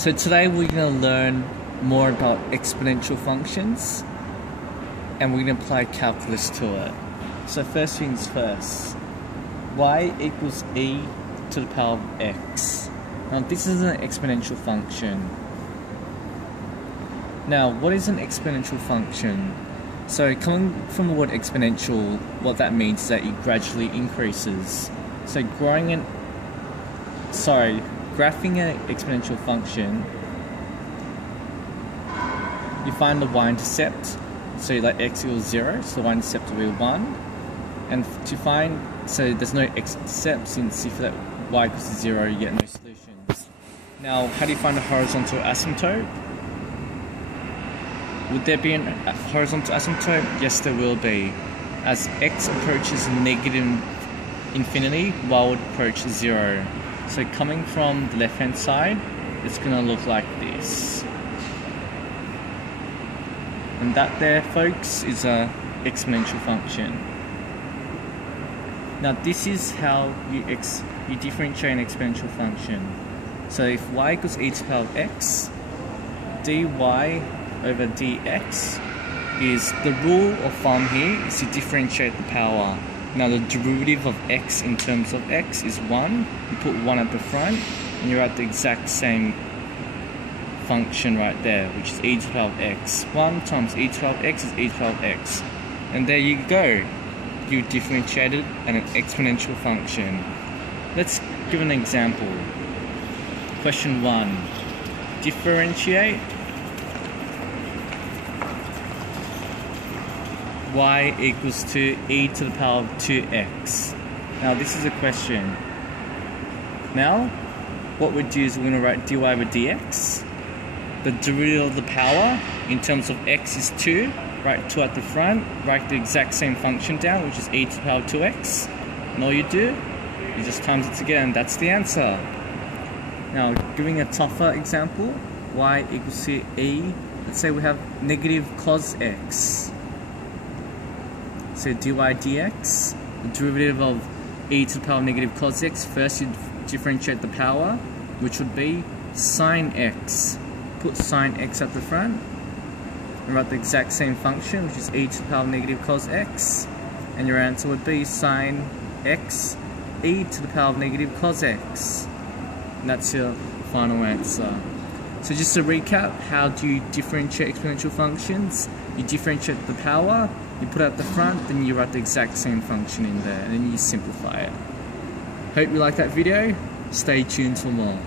So today we're going to learn more about exponential functions and we're going to apply calculus to it. So first things first, y equals e to the power of x. Now this is an exponential function. Now what is an exponential function? So coming from the word exponential, what that means is that it gradually increases. So graphing an exponential function, you find the y-intercept, so like x equals 0, so the y-intercept will be 1, and to find, so there's no x-intercept, since if that y equals 0 you get no solutions. Now how do you find a horizontal asymptote? Would there be a horizontal asymptote? Yes, there will be. As x approaches negative infinity, y would approach 0. So coming from the left hand side, it's going to look like this. And that there, folks, is a exponential function. Now this is how you differentiate an exponential function. So if y equals e to the power of x, dy over dx is, the rule of thumb here is to differentiate the power. Now the derivative of x in terms of x is 1. You put 1 at the front and you're at the exact same function right there, which is e to the power of x. 1 times e to the power of x is e to the power of x. And there you go. You differentiated an exponential function. Let's give an example. Question 1. Differentiate y equals to e to the power of 2x. Now this is a question. Now what we'll do is we're going to write dy over dx. The derivative of the power in terms of x is 2. Write 2 at the front. Write the exact same function down, which is e to the power of 2x. And all you do, you just times it together, and that's the answer. Now giving a tougher example, y equals to e. Let's say we have negative cos x. So dy dx, the derivative of e to the power of negative cos x, first you differentiate the power, which would be sine x. Put sine x at the front, and write the exact same function, which is e to the power of negative cos x, and your answer would be sine x e to the power of negative cos x. And that's your final answer. So just to recap, how do you differentiate exponential functions? You differentiate the power, you put it at the front, then you write the exact same function in there, and then you simplify it. Hope you like that video. Stay tuned for more.